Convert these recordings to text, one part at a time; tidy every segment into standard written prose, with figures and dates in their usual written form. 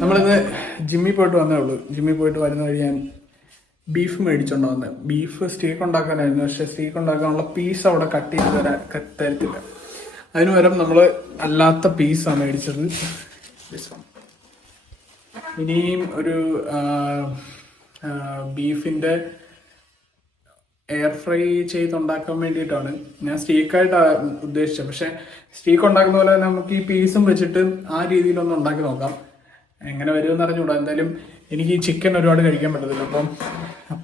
നമ്മളിന്ന് ജിമ്മിൽ പോയിട്ട് വന്നേ ഉള്ളൂ. ജിമ്മിൽ പോയിട്ട് വരുന്ന വഴി ഞാൻ ബീഫ് മേടിച്ചോണ്ട് വന്നത്. ബീഫ് സ്റ്റീക്ക് ഉണ്ടാക്കാനായിരുന്നു, പക്ഷെ സ്റ്റീക്ക് ഉണ്ടാക്കാനുള്ള പീസ് അവിടെ കട്ട് ചെയ്ത് തരത്തില്ല. അതിന് പകരം നമ്മൾ അല്ലാത്ത പീസാണ് മേടിച്ചത്. ഇനിയും ഒരു ബീഫിന്റെ എയർ ഫ്രൈ ചെയ്തുണ്ടാക്കാൻ വേണ്ടിയിട്ടാണ് ഞാൻ സ്റ്റീക്കായിട്ടാണ് ഉദ്ദേശിച്ചത്. പക്ഷെ സ്റ്റീക്ക് ഉണ്ടാക്കുന്ന പോലെ തന്നെ നമുക്ക് ഈ പീസും വെച്ചിട്ട് ആ രീതിയിലൊന്ന് ഉണ്ടാക്കി നോക്കാം. എങ്ങനെ വരുമെന്ന് അറിഞ്ഞുകൂടാ. എന്തായാലും എനിക്ക് ഈ ചിക്കൻ ഒരുപാട് കഴിക്കാൻ പറ്റത്തില്ല, അപ്പം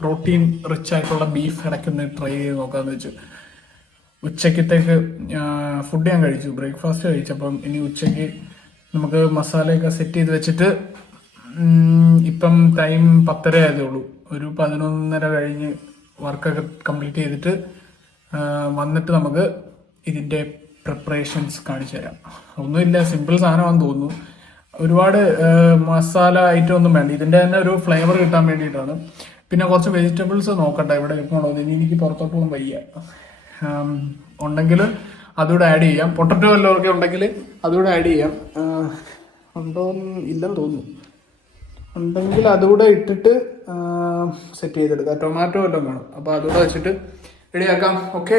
പ്രോട്ടീൻ റിച്ച് ആയിട്ടുള്ള ബീഫ് ഇടയ്ക്കൊന്ന് ട്രൈ ചെയ്ത് നോക്കാമെന്ന് വെച്ചു. ഉച്ചക്കത്തേക്ക് ഫുഡ് ഞാൻ കഴിച്ചു, ബ്രേക്ക്ഫാസ്റ്റ് കഴിച്ചപ്പം ഇനി ഉച്ചയ്ക്ക് നമുക്ക് മസാലയൊക്കെ സെറ്റ് ചെയ്ത് വെച്ചിട്ട് ഇപ്പം ടൈം 10:30 ആയതേ ഉള്ളൂ. ഒരു 11:30 കഴിഞ്ഞ് വർക്കൊക്കെ കംപ്ലീറ്റ് ചെയ്തിട്ട് വന്നിട്ട് നമുക്ക് ഇതിൻ്റെ പ്രിപ്പറേഷൻസ് കാണിച്ചു തരാം. ഒന്നുമില്ല, സിമ്പിൾ സാധനമാണെന്ന് തോന്നുന്നു. ഒരുപാട് മസാല ഐറ്റം ഒന്നും വേണ്ട, ഇതിൻ്റെ തന്നെ ഒരു ഫ്ലേവർ കിട്ടാൻ വേണ്ടിയിട്ടാണ്. പിന്നെ കുറച്ച് വെജിറ്റബിൾസ് നോക്കട്ടെ ഇവിടെ ഇരിക്കണോ, ഇനി എനിക്ക് പുറത്തോട്ട് പോകാൻ വയ്യ. ഉണ്ടെങ്കിൽ അതുകൂടെ ആഡ് ചെയ്യാം. പൊട്ടറ്റോ വല്ലതൊക്കെ ഉണ്ടെങ്കിൽ അതുകൂടെ ആഡ് ചെയ്യാം. ഉണ്ടോ ഇല്ലെന്ന് തോന്നുന്നു. ഉണ്ടെങ്കിൽ അതുകൂടെ ഇട്ടിട്ട് സെറ്റ് ചെയ്തെടുക്കാം. ടൊമാറ്റോ വല്ലതും വേണം, അപ്പോൾ അതുകൂടെ വെച്ചിട്ട് റെഡിയാക്കാം. ഓക്കെ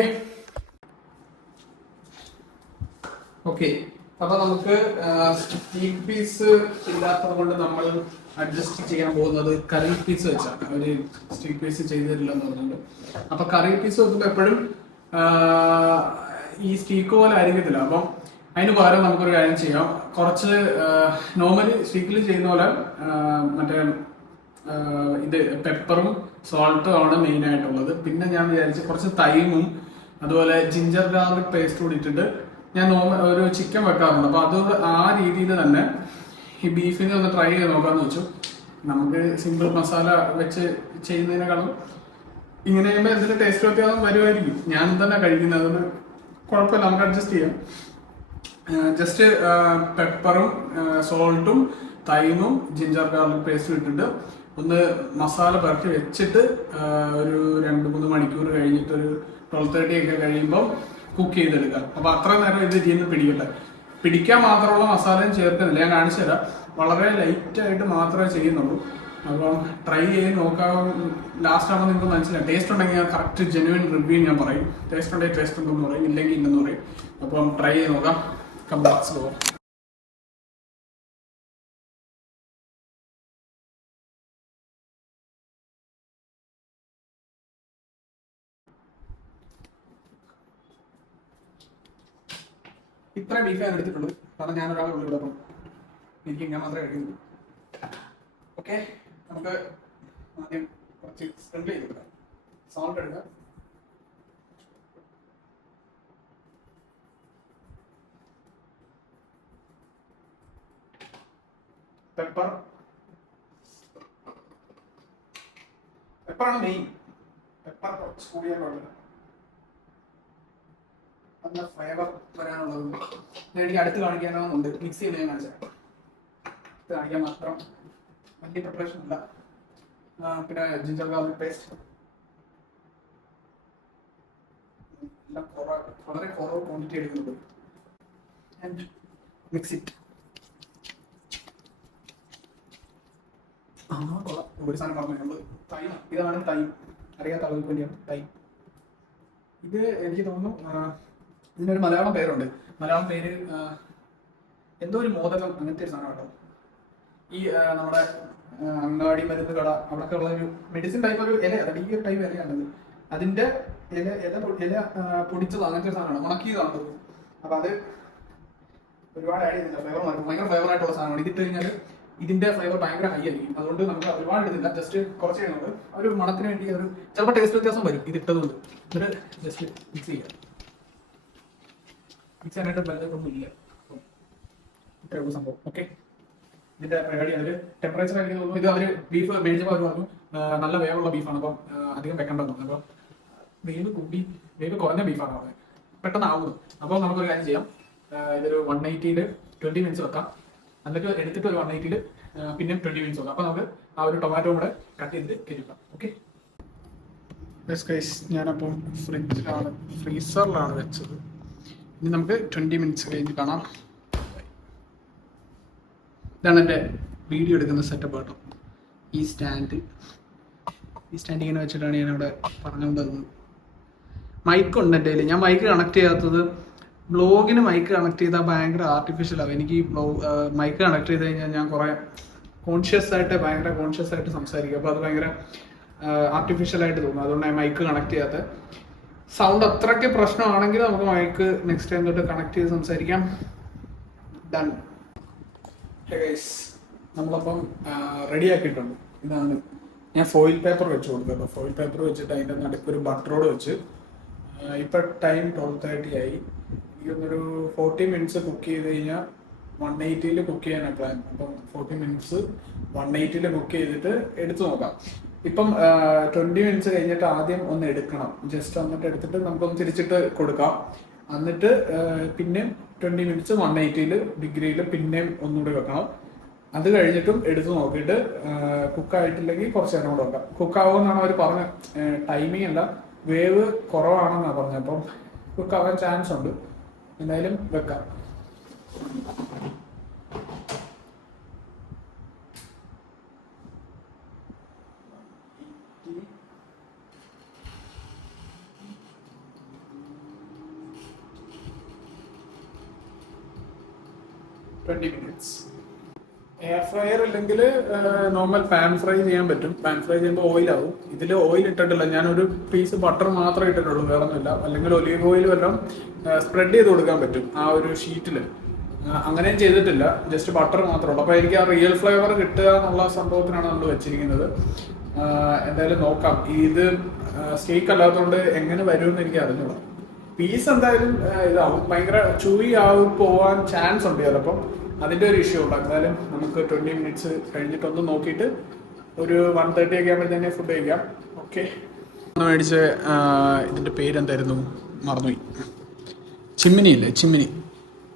അപ്പോൾ നമുക്ക് സ്റ്റീക്ക് പീസ് ഇല്ലാത്തത് കൊണ്ട് നമ്മൾ അഡ്ജസ്റ്റ് ചെയ്യാൻ പോകുന്നത് കറി പീസ് വെച്ചാണ്. അവർ സ്റ്റീക്ക് പീസ് ചെയ്ത് തരില്ലെന്ന് പറഞ്ഞിട്ടുണ്ട്. അപ്പോൾ കറി പീസ് വെക്കുമ്പോൾ എപ്പോഴും ഈ സ്റ്റീക്ക് പോലെ ആയിരിക്കത്തില്ല. അപ്പം അതിന് പകരം നമുക്കൊരു കാര്യം ചെയ്യാം. കുറച്ച് നോർമലി സ്റ്റീക്കിൽ ചെയ്യുന്ന പോലെ മറ്റേ ഇത് പെപ്പറും സോൾട്ടും ആണ് മെയിൻ ആയിട്ടുള്ളത്. പിന്നെ ഞാൻ വിചാരിച്ചു കുറച്ച് തൈമും അതുപോലെ ജിഞ്ചർ ഗാർലിക് പേസ്റ്റ് കൂടി ഇട്ടിട്ട് ഞാൻ ഒരു ചിക്കൻ വെക്കാറുണ്ട്. അപ്പോൾ അത് ആ രീതിയിൽ തന്നെ ഈ ബീഫിനെ ഒന്ന് ട്രൈ ചെയ്ത് നോക്കാമെന്ന് വെച്ചു. നമുക്ക് സിമ്പിൾ മസാല വെച്ച് ചെയ്യുന്നതിനേക്കാളും ഇങ്ങനെ ചെയ്യുമ്പോൾ എന്തെങ്കിലും ടേസ്റ്റ് വ്യത്യാസം വരുമായിരിക്കും. ഞാൻ തന്നെ കഴിക്കുന്നത്, അതുകൊണ്ട് കുഴപ്പമില്ല, നമുക്ക് അഡ്ജസ്റ്റ് ചെയ്യാം. ജസ്റ്റ് പെപ്പറും സോൾട്ടും തൈമും ജിഞ്ചർ ഗാർലിക് പേസ്റ്റും ഇട്ടിട്ട് ഒന്ന് മസാല പുരട്ടി വെച്ചിട്ട് ഒരു 2-3 മണിക്കൂർ കഴിഞ്ഞിട്ട് ഒരു 12:30 ഒക്കെ കഴിയുമ്പോൾ കുക്ക് ചെയ്തെടുക്കാം. അപ്പോൾ അത്ര നേരം ഇത് ചെയ്യുന്ന പിടിക്കാൻ മാത്രമുള്ള മസാലയും ചേർക്കുന്നില്ല. ഞാൻ കാണിച്ചു തരാം. വളരെ ലൈറ്റായിട്ട് മാത്രമേ ചെയ്യുന്നുള്ളൂ. അപ്പം ട്രൈ ചെയ്ത് നോക്കാം. ലാസ്റ്റ് ആകുമ്പോൾ നിങ്ങൾക്ക് മനസ്സിലാവും. ടേസ്റ്റ് ഉണ്ടെങ്കിൽ ഞാൻ കറക്റ്റ് ജെന്യുവൻ റിവ്യൂ ഞാൻ പറയും. ടേസ്റ്റ് ഉണ്ടെങ്കിൽ ടേസ്റ്റ് ഉണ്ടെന്ന് പറയും, ഇല്ലെങ്കിൽ ഇല്ലെന്ന് പറയും. അപ്പം ട്രൈ ചെയ്ത് നോക്കാം. കംപ്ലീറ്റ്സ് പോകാം. ഇത്ര ബീഫ് ഞാൻ എടുത്തിട്ടുള്ളൂ, കാരണം ഞാൻ ഒരാളെ ഉള്ളൂ. അപ്പം എനിക്ക് ഇങ്ങനെ മാത്രമേ കഴിക്കുള്ളൂ. ഓക്കെ, നമുക്ക് ആദ്യം കുറച്ച് സ്പ്രിങ്കിൾ ചെയ്ത് കൊടുക്കാം. സോൾട്ട് എടുക്കുക, പെപ്പറാണ് മെയിൻ. പെപ്പർ കുറച്ച് കൂടിയാൽ കുഴപ്പമില്ല, നല്ല ഫ്ലേവർ വരാനുള്ളത്. എനിക്ക് അടുത്ത് കാണിക്കാനുണ്ട്. മിക്സ് ചെയ്ത് ഞാൻ കാണിച്ചാൽ അടുത്ത് കാണിക്കാൻ മാത്രം വലിയ പ്രിപ്പറേഷൻ അല്ല. പിന്നെ ജിഞ്ചർ ഗാർലിക് പേസ്റ്റ് വളരെ കുറവ് ക്വാണ്ടിറ്റി എടുക്കുന്നുണ്ട്. And mix it. ഒരു സാധനം പറഞ്ഞു, നമ്മൾ തൈം, ഇതാണ് തൈം. അറിയാത്ത ആളുകൾക്ക് വേണ്ടിയാണ് തൈം. ഇത് എനിക്ക് തോന്നുന്നു ഇതിനൊരു മലയാളം പേരുണ്ട്. മലയാളം പേര് എന്തോ ഒരു മോദകം, അങ്ങനത്തെ ഒരു സാധനം കേട്ടോ. ഈ നമ്മുടെ അങ്ങാടി മരുന്ന് കട അവിടെയൊക്കെ ഉള്ള ഒരു മെഡിസിൻ ടൈപ്പ് ഒരു ഇല, ഈ ഒരു ടൈപ്പ് ഇലയാണത്. അതിന്റെ ഇല പൊടിച്ചത്, അങ്ങനത്തെ ഒരു സാധനമാണ്, ഉണക്കിയതാണ്. അപ്പൊ അത് ഒരുപാട് ആഡ് ചെയ്യുന്നില്ല. ഫ്ലേവർ ഭയങ്കര ഫ്ലേവർ ആയിട്ടുള്ള സാധനമാണ്. ഇതിട്ട് കഴിഞ്ഞാൽ ഇതിന്റെ ഫ്ലേവർ ഭയങ്കര ഹൈ ആയിരിക്കും. അതുകൊണ്ട് നമുക്ക് ഒരുപാട് ഇടുന്നില്ല, ജസ്റ്റ് കുറച്ച് ചെയ്യുന്നത് ഒരു മണത്തിന് വേണ്ടി. ഒരു ചിലപ്പോൾ ടേസ്റ്റ് വ്യത്യാസം വരും ഇത് ഇട്ടതുകൊണ്ട്. എന്നിട്ട് ജസ്റ്റ് മിക്സ് ചെയ്യാം. മിക്സ് ചെയ്യാനായിട്ട് ബന്ധമൊന്നും ഇല്ല, ഇത്രേ ഉള്ളൂ സംഭവം. ഓക്കെ, ഇതിന്റെ പരിപാടി അതിൽ ടെമ്പറേച്ചർ എനിക്ക് തോന്നുന്നു. ഇത് അവര് ബീഫ് മേടിച്ചപ്പോൾ അവർ പറഞ്ഞു നല്ല വേവുള്ള ബീഫാണ്, അപ്പം അധികം വെക്കേണ്ടെന്ന് പറഞ്ഞു. അപ്പോൾ വേവ് കുറഞ്ഞ ബീഫാണ് പറഞ്ഞത്, പെട്ടെന്ന് ആവുന്നു. അപ്പോൾ നമുക്കൊരു കാര്യം ചെയ്യാം. ഇതൊരു 180-ൽ 20 മിനിറ്റ്സ് വെക്കാം. എന്നിട്ട് എടുത്തിട്ട് ഒരു 180-ൽ പിന്നെയും 20 മിനിറ്റ്സ് വെക്കാം. അപ്പോൾ നമുക്ക് ആ ഒരു ടൊമാറ്റോ കൂടെ കട്ട് ചെയ്തിട്ട് കഴിക്കാം. ഓക്കെ ഞാനപ്പം ഫ്രീസറിലാണ് വെച്ചത്. ഇനി നമുക്ക് 20 മിനിറ്റ്സ് കഴിഞ്ഞ് കാണാം. ഇതാണ് എൻ്റെ വീഡിയോ എടുക്കുന്ന സെറ്റപ്പ് കേട്ടോ. ഈ സ്റ്റാൻഡ് ഇങ്ങനെ വെച്ചിട്ടാണ് ഞാനിവിടെ പറഞ്ഞുകൊണ്ട് വന്നത്. മൈക്കുണ്ട് എൻ്റെ കയ്യിൽ. ഞാൻ മൈക്ക് കണക്ട് ചെയ്യാത്തത് ബ്ലോഗിന് മൈക്ക് കണക്ട് ചെയ്താൽ ഭയങ്കര ആർട്ടിഫിഷ്യലാവും. എനിക്ക് ഈ മൈക്ക് കണക്ട് ചെയ്ത് കഴിഞ്ഞാൽ ഞാൻ കുറേ ഭയങ്കര കോൺഷ്യസ് ആയിട്ട് സംസാരിക്കും. അപ്പോൾ അത് ഭയങ്കര ആർട്ടിഫിഷ്യലായിട്ട് തോന്നും. അതുകൊണ്ട് ഞാൻ മൈക്ക് കണക്ട് ചെയ്യാത്ത. സൗണ്ട് അത്രയ്ക്ക് പ്രശ്നമാണെങ്കിൽ നമുക്ക് മൈക്ക് നെക്സ്റ്റ് ടൈം തൊട്ട് കണക്ട് ചെയ്ത് സംസാരിക്കാം. ഡൺ. ഗൈസ്, നമ്മളപ്പം റെഡി ആക്കിയിട്ടുണ്ട്. ഇതാണ് ഞാൻ ഫോയിൽ പേപ്പർ വെച്ച് കൊടുത്തത്. ഫോയിൽ പേപ്പർ വെച്ചിട്ട് അതിൻ്റെ നടുക്ക് ഒരു ബട്ടറോട് വെച്ച് ഇപ്പം ടൈം 12:30 ആയി. എനിക്കൊന്നൊരു 40 മിനിറ്റ്സ് കുക്ക് ചെയ്ത് കഴിഞ്ഞാൽ 180 കുക്ക് ചെയ്യാനാണ് പ്ലാൻ. അപ്പം 40 മിനിറ്റ്സ് 180 കുക്ക് ചെയ്തിട്ട് എടുത്തു നോക്കാം. ഇപ്പം 20 മിനിറ്റ്സ് കഴിഞ്ഞിട്ട് ആദ്യം ഒന്ന് എടുക്കണം. ജസ്റ്റ് വന്നിട്ട് എടുത്തിട്ട് നമുക്കൊന്ന് തിരിച്ചിട്ട് കൊടുക്കാം. എന്നിട്ട് പിന്നെ 20 മിനിറ്റ്സ് 180 ഡിഗ്രിയിൽ പിന്നെയും ഒന്നുകൂടി വെക്കണം. അത് കഴിഞ്ഞിട്ടും എടുത്ത് നോക്കിയിട്ട് കുക്കായിട്ടില്ലെങ്കിൽ കുറച്ച് നേരം കൂടെ വെക്കാം. കുക്കാവുമെന്നാണ് അവർ പറഞ്ഞത്. ടൈമിംഗ് അല്ല, വേവ് കുറവാണെന്നാണ് പറഞ്ഞത്. അപ്പം കുക്കാവാൻ ചാൻസ് ഉണ്ട്. എന്തായാലും വെക്കാം. എയർ ഫ്രയർ ഇല്ലെങ്കിൽ നോർമൽ പാൻ ഫ്രൈ ചെയ്യാൻ പറ്റും. പാൻ ഫ്രൈ ചെയ്യുമ്പോൾ ഓയിലാവും. ഇതിൽ ഓയിൽ ഇട്ടിട്ടില്ല. ഞാനൊരു പീസ് ബട്ടർ മാത്രമേ ഇട്ടിട്ടുള്ളൂ, വേറെ ഒന്നുമില്ല. അല്ലെങ്കിൽ ഒലീവ് ഓയിൽ വല്ലതും സ്പ്രെഡ് ചെയ്ത് കൊടുക്കാൻ പറ്റും ആ ഒരു ഷീറ്റിൽ. അങ്ങനെയും ചെയ്തിട്ടില്ല, ജസ്റ്റ് ബട്ടർ മാത്രമേ ഉള്ളൂ. അപ്പോൾ എനിക്ക് ആ റിയൽ ഫ്ലേവർ കിട്ടുക എന്നുള്ള സംഭവത്തിനാണ് നമ്മൾ വെച്ചിരിക്കുന്നത്. എന്തായാലും നോക്കാം. ഇത് സ്റ്റേക്ക് അല്ലാത്തതുകൊണ്ട് എങ്ങനെ വരുമെന്ന് എനിക്ക് അറിഞ്ഞൂടാ. പീസ് എന്തായാലും ഇതാവും, ഭയങ്കര ചൂയി പോവാൻ ചാൻസ് ഉണ്ട് ചിലപ്പം. അതിൻ്റെ ഒരു ഇഷ്യൂ ഉണ്ടാകും. എന്തായാലും നമുക്ക് 20 മിനിറ്റ്സ് കഴിഞ്ഞിട്ടൊന്ന് നോക്കിയിട്ട് ഒരു 1:30 ഒക്കെ ആകുമ്പോൾ തന്നെ ഫുഡ് കഴിക്കാം. ഓക്കെ. മേടിച്ച് ഇതിൻ്റെ പേരെന്തായിരുന്നു മറന്നുപോയി. ചിമ്മിനി ഇല്ലേ,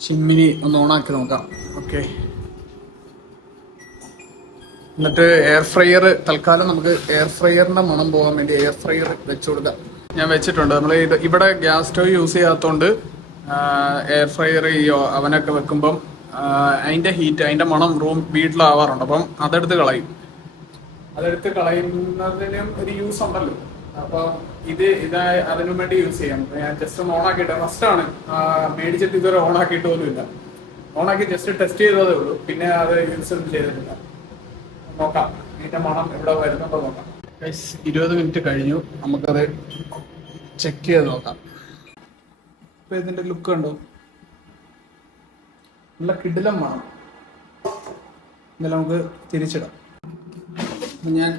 ചിമ്മിനി ഒന്ന് ഓണാക്കി നോക്കാം. ഓക്കെ. എന്നിട്ട് എയർ ഫ്രയർ തൽക്കാലം നമുക്ക് എയർ ഫ്രയറിൻ്റെ മണം പോകാൻ വേണ്ടി എയർ ഫ്രയർ വെച്ച് കൊടുക്കാം. ഞാൻ വെച്ചിട്ടുണ്ട്. നമ്മൾ ഇവിടെ ഗ്യാസ് സ്റ്റവ് യൂസ് ചെയ്യാത്തതുകൊണ്ട് എയർ ഫ്രയർ ഈ അവനൊക്കെ വെക്കുമ്പം അതിൻ്റെ ഹീറ്റ്, അതിൻ്റെ മണം വീട്ടിലാവാറുണ്ട്. അപ്പം അതെടുത്ത് കളയുന്നതിനും ഒരു യൂസ് ഉണ്ടല്ലോ. അപ്പം ഇത് അതിനു വേണ്ടി യൂസ് ചെയ്യാം. ഞാൻ ജസ്റ്റ് ഒന്ന് ഓണാക്കിയിട്ട്, ഫസ്റ്റാണ് മേടിച്ചിട്ട് ഇതുവരെ ഓണാക്കിയിട്ട് പോലും ഇല്ല. ഓണാക്കി ജസ്റ്റ് ടെസ്റ്റ് ചെയ്തതേ ഉള്ളൂ. പിന്നെ അത് യൂസ് ഒന്നും ചെയ്തിട്ടില്ല. നോക്കാം ഇതിൻ്റെ മണം ഇവിടെ വരുന്നുണ്ടോ നോക്കാം. 20 മിനിറ്റ് കഴിഞ്ഞു. നമുക്കത് ചെക്ക് ചെയ്ത് നോക്കാം. ഇപ്പം ഇതിൻ്റെ ലുക്ക് കണ്ടോ, നല്ല കിടിലം വേണം. എന്നാലും നമുക്ക് തിരിച്ചിടാം. അപ്പം ഞാൻ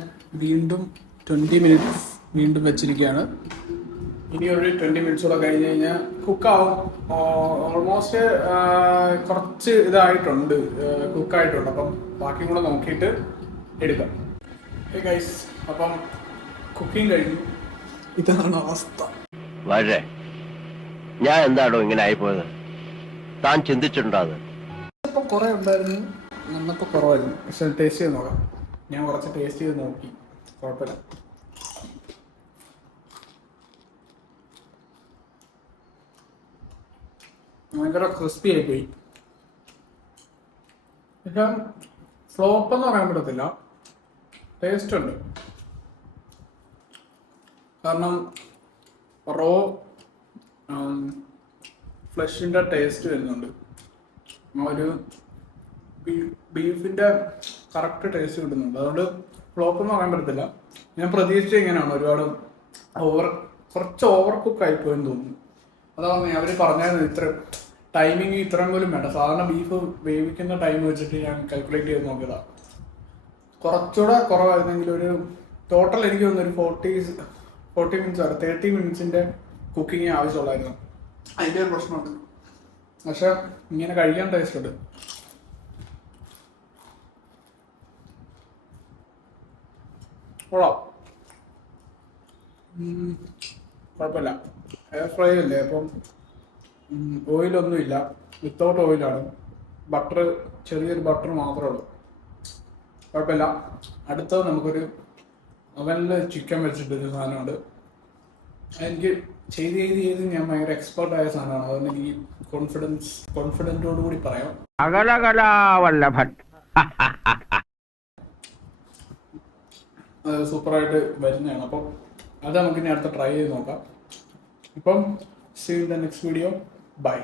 വീണ്ടും 20 മിനിറ്റ്സ് വീണ്ടും വെച്ചിരിക്കുകയാണ്. ഇനി ഒരു 20 മിനിറ്റ്സ് കൂടെ കഴിഞ്ഞ് കഴിഞ്ഞാൽ കുക്കാവും. ഓൾമോസ്റ്റ് കുറച്ച് ഇതായിട്ടുണ്ട്, കുക്കായിട്ടുണ്ട്. അപ്പം ബാക്കി കൂടെ നോക്കിയിട്ട് എടുക്കാം. ഗൈസ്, അപ്പം കുക്കിംഗ് കഴിഞ്ഞു. ഇതാണ് അവസ്ഥ. ഞാൻ എന്താണോ ഇങ്ങനെ ആയിപ്പോയത്, താൻ ചിന്തിച്ചിട്ടുണ്ടോ? ഇപ്പം കുറേ ഉണ്ടായിരുന്നു, നന്നപ്പോൾ കുറവായിരുന്നു. പക്ഷെ ടേസ്റ്റ് ചെയ്ത് നോക്കാം. ഞാൻ കുറച്ച് ടേസ്റ്റ് ചെയ്ത് നോക്കി, കുഴപ്പമില്ല. ഭയങ്കര ക്രിസ്പി ആയിപ്പോയി. പക്ഷെ ഫ്ലോപ്പ് എന്ന് പറയാൻ പറ്റത്തില്ല, ടേസ്റ്റ് ഉണ്ട്. കാരണം റോ ഫ്ലഷിൻ്റെ ടേസ്റ്റ് വരുന്നുണ്ട്. ആ ഒരു ബീഫിൻ്റെ കറക്റ്റ് ടേസ്റ്റ് കിട്ടുന്നുണ്ട്. അതുകൊണ്ട് ഫ്ലോപ്പ് എന്ന് പറയാൻ പറ്റത്തില്ല. ഞാൻ പ്രതീക്ഷിച്ച ഇങ്ങനെയാണ്, ഒരുപാട് കുറച്ച് ഓവർ കുക്ക് ആയിപ്പോയെന്ന് തോന്നുന്നു. അതാണ് അവർ പറഞ്ഞായിരുന്നു, ഇത്ര ടൈമിങ് ഇത്രയും പോലും വേണ്ട. സാധാരണ ബീഫ് വേവിക്കുന്ന ടൈം വെച്ചിട്ട് ഞാൻ കാൽക്കുലേറ്റ് ചെയ്ത് നോക്കിയതാണ്. കുറച്ചുകൂടെ കുറവായിരുന്നെങ്കിൽ ഒരു ടോട്ടൽ എനിക്ക് തോന്നുന്നു ഒരു 40 മിനിറ്റ്സ് വരെ 30 മിനിറ്റ്സിൻ്റെ കുക്കിങ് ആവശ്യമുള്ളായിരുന്നു. അതിൻ്റെ ഒരു പ്രശ്നമുണ്ട്. പക്ഷെ ഇങ്ങനെ കഴിക്കാൻ ടേസ്റ്റ് ഉണ്ട്. കൊള്ളാം, കുഴപ്പമില്ല. എയർ ഫ്രൈ അല്ലേ, അപ്പം ഓയിലൊന്നുമില്ല, വിത്തൗട്ട് ഓയിലാണ്. ബട്ടർ, ചെറിയൊരു ബട്ടർ മാത്രമേ ഉള്ളൂ. കുഴപ്പമില്ല. അടുത്തത് നമുക്കൊരു അവനിൽ ചിക്കൻ വെച്ചിട്ടൊരു സാധനമുണ്ട്. എനിക്ക് ചെയ്ത് ഞാൻ ഭയങ്കര എക്സ്പേർട്ട് ആയ സാധനമാണ്. അതുകൊണ്ട് എനിക്ക് കോൺഫിഡൻറ്റോട് കൂടി പറയാം. അകലകലാവല്ലഭൻ. അത് സൂപ്പറായിട്ട് വരുന്നതാണ്. അപ്പം അത് നമുക്ക് ഇനി അടുത്ത ട്രൈ ചെയ്ത് നോക്കാം. ഇപ്പം see in the next video. By.